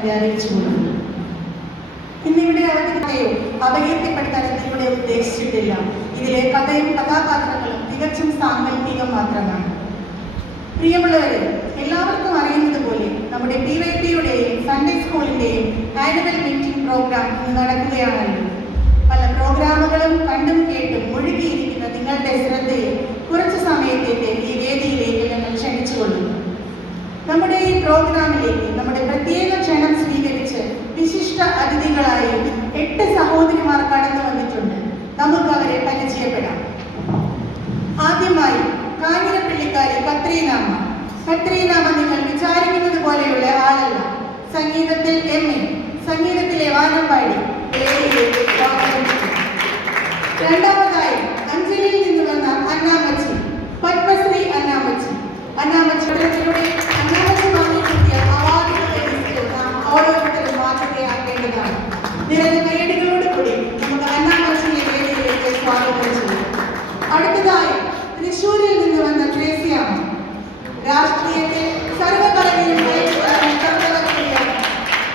നേരത്തെ അറിയിച്ചു കൊടുക്കുന്നു. ഇന്നിവിടെ അവതരിക്കുകയോ അപകീർത്തിപ്പെടുത്താൻ ഇവിടെ ഉദ്ദേശിച്ചിട്ടില്ല. ഇതിലെ കഥയും കഥാപാത്രങ്ങളും തികച്ചും സാങ്കല്പികം മാത്രമാണ്. പ്രിയമുള്ളവരെ, എല്ലാവർക്കും അറിയുന്നത് പോലെ നമ്മുടെ PYPയുടെയും സൺഡേ സ്കൂളിന്റെയും ആനുവൽ മീറ്റിംഗ് പ്രോഗ്രാം ഇന്ന് നടക്കുകയാണല്ലോ. പല പ്രോഗ്രാമുകളും കണ്ടും കേട്ടും മുഴുകിയിരിക്കുന്ന നിങ്ങളുടെ ശ്രദ്ധയെ കുറച്ചു സമയത്തേക്ക് ഈ വേദിയിലേക്ക് ഞങ്ങൾ ക്ഷണിച്ചുകൊള്ളുന്നു. നമ്മുടെ ഈ പ്രോഗ്രാമിലേക്ക് നമ്മുടെ പ്രത്യേക ക്ഷണം സ്വീകരിച്ച് വിശിഷ്ട അതിഥികളായി 8 സഹോദരിമാർ കടന്നു വന്നിട്ടുണ്ട്. നമുക്ക് അവരെ പരിചയപ്പെടാം. ആദ്യമായി കാഞ്ഞിരപ്പള്ളിക്കാരി കത്രീനാമ്മ. കത്രീനാമ്മ നിങ്ങൾ വിചാരിക്കുന്നത് പോലെയുള്ള ആളല്ല. സംഗീതത്തിൽ MA, സംഗീതത്തിലെ വാനമ്പാടി. രണ്ടാമതായി അഞ്ചലിൽ നിന്ന് വന്ന അന്നാമച്ചി, പത്മശ്രീ അന്നാമച്ചി. അന്നാമച്ചിയുടെ അന്നാമച്ചി വാങ്ങിക്കിട്ടിയ അവാർഡുകളുടെ ലിസ്റ്റ് നാം ഓരോരുത്തരും മാതൃകയാക്കേണ്ടതാണ്. നിരന്ന കൈയടികളോടുകൂടി നമുക്ക് അന്നാമച്ചിയെ വേദിയിലേക്ക് സ്വാഗതം ചെയ്യാം. അടുത്തതായി തൃശ്ശൂരിൽ നിന്ന് വന്ന ത്രേസ്യാമ്മ. രാഷ്ട്രീയത്തിൽ സർവകലയും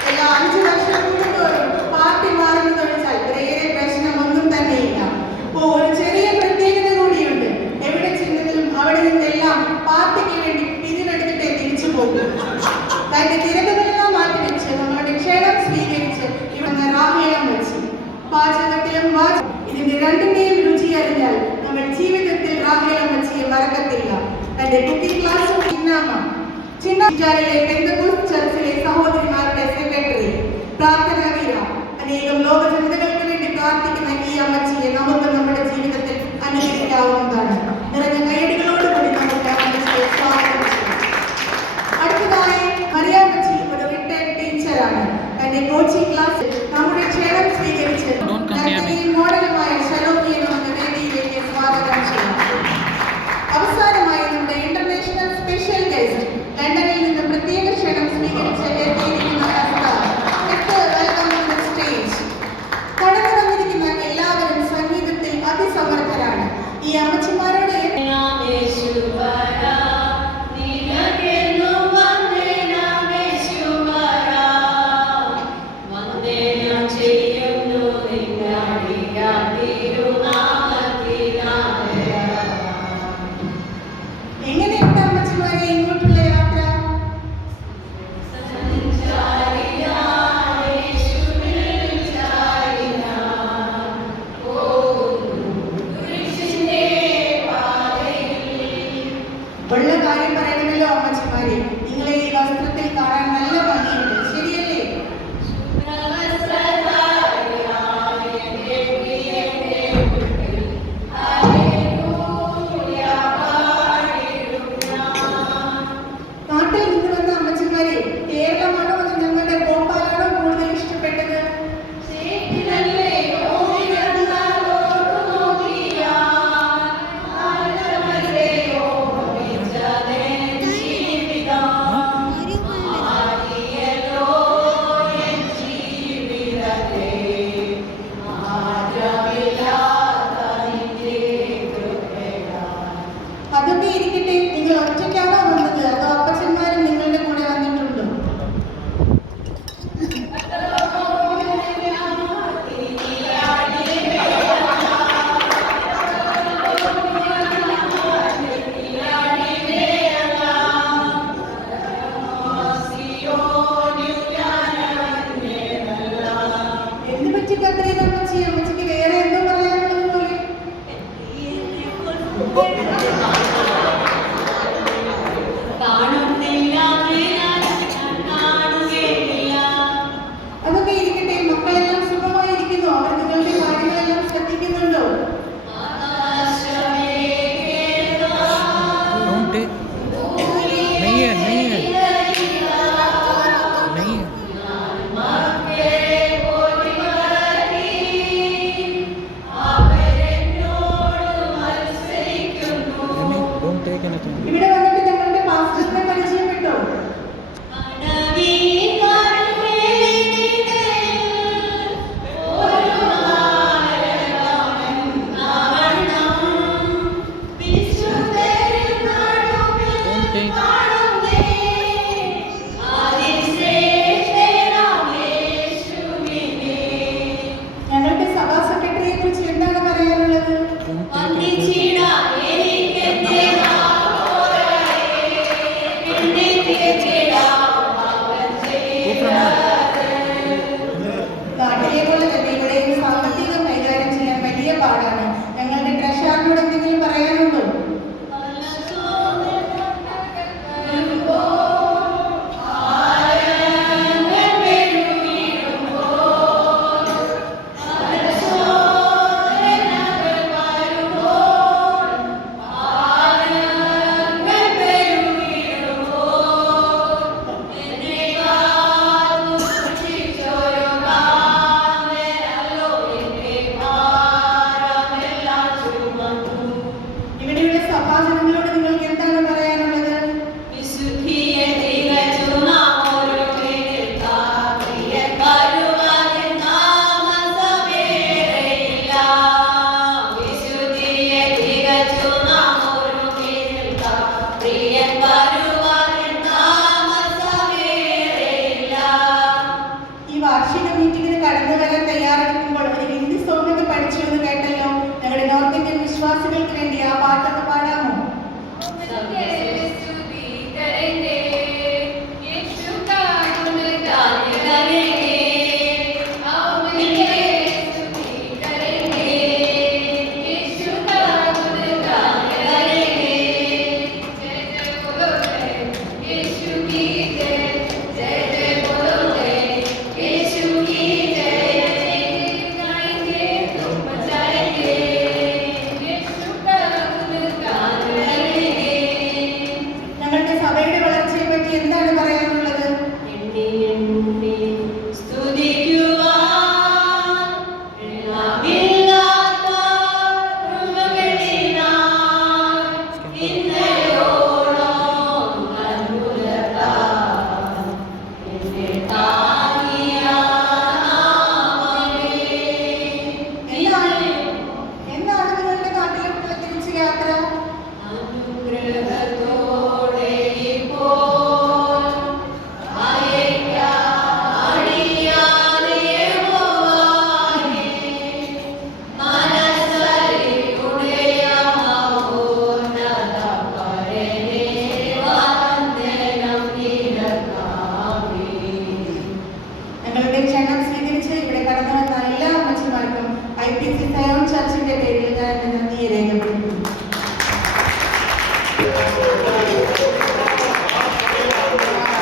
എല്ലാ 5 വർഷം കൂടുമ്പോഴും പാർട്ടി മാറുന്നതൊഴിച്ചാൽ വേറെ പ്രശ്നമൊന്നും തന്നെയില്ല. ഒരു ചെറിയ പ്രത്യേകത കൂടിയുണ്ട്. എവിടെ ചെന്നതിലും അവിടെ നിന്നെല്ലാം പാർട്ടിക്ക് വേണ്ടി പിരിവെടുത്തിട്ടേ തിരിച്ചു പോകും. തന്റെ തിരക്കുകളെല്ലാം മാറ്റിവെച്ച് നമ്മളുടെ ക്ഷണം സ്വീകരിച്ച് ഇവിടെ റാഹേലം വെച്ച് പാചകത്തിലും ഇതിന്റെ രണ്ടിന്റെയും രുചി അറിഞ്ഞാൽ നമ്മൾ ജീവിതത്തിൽ റാഹേലം വെച്ചിയെ മറക്കത്തില്ല. തന്റെ കുക്കിംഗ് ക്ലാസ്സും ചിന്നാറിലെ പെന്തക്കോസ്ത് ചർച്ചിലെ സഹോദരിമാരുടെ സെക്രട്ടറി, പ്രാർത്ഥനാ വീര, അനേകം ലോക ജനതകൾക്ക് വേണ്ടി പ്രാർത്ഥിക്കുന്ന ഈ അമ്മച്ചിയെ നമുക്ക് നമ്മുടെ ജീവിതത്തിൽ അനുകരിക്കാവുന്നതാണ്. നിറഞ്ഞ കൈയടികളോടുകൂടി നമുക്ക് അമ്മച്ചിയെ സ്വാഗതം ചെയ്യാം. അടുത്തതായി മറിയാമ്മച്ചി ഒരു റിട്ടയർഡ് ടീച്ചറാണ്. തന്റെ കോച്ചിങ് ക്ലാസ്സിൽ നമ്മുടെ ക്ഷണം സ്വീകരിച്ച് മോഡലുമായ ശലോമിയെ നമുക്ക് വേദിയിലേക്ക് സ്വാഗതം ചെയ്യാം. അവസാനമായി നമ്മുടെ ഇന്റർനാഷണൽ സ്പെഷ്യൽ ഗസ്റ്റ്, ലണ്ടനിൽ നിന്ന് പ്രത്യേക ക്ഷണം സ്വീകരിച്ച് എത്തിയിരിക്കുന്ന സ്റ്റേജ്. കടന്നു വന്നിരിക്കുന്ന എല്ലാവരും സംഗീതത്തിൽ അതിസമർത്ഥരാണ്. ഈ അമ്മച്ചിമാരോട് എങ്ങനെയുണ്ട് അമ്മച്ചിമാരെ ഇങ്ങോട്ടുള്ള യാത്ര? ഉള്ള കാര്യം പറയണമല്ലോ അമ്മച്ചിമാരെ. നിങ്ങളെ ഈ വസ്ത്രത്തിൽ കാണാൻ നല്ല ഭംഗിയുണ്ട്, ശരിയല്ലേ? നാട്ടിൽ നിന്ന് വന്ന അമ്മച്ചിമാരെ, കേരളമാണോ അത് ഞങ്ങളുടെ ഭോപ്പാലാണോ കൂടുതൽ ഇഷ്ടപ്പെട്ടത്? അതൊക്കെ ഇരിക്കട്ടെ, നിങ്ങൾ ഒറ്റയ്ക്കാണോ വന്നത് അതോ അപ്പച്ചന്മാരും നിങ്ങളുടെ കൂടെ വന്നിട്ടുണ്ടോ? എന്ത് പറ്റി കത്രീന അമ്മച്ചി? അമ്മച്ചിക്ക് വേറെ എന്തോ പറയാനുള്ളത് പോലെ. അതൊക്കെ ഇരിക്കട്ടെ, മക്കളെല്ലാം സുഖമായിരിക്കുന്നു. അവർ നിങ്ങളുടെ കാര്യങ്ങളെല്ലാം ശ്രദ്ധിക്കുന്നുണ്ടോ? ഇവിടെ വന്നിട്ട് ഞങ്ങളുടെ പാസ്റ്ററിനെ പരിചയപ്പെട്ടോ? എന്നെ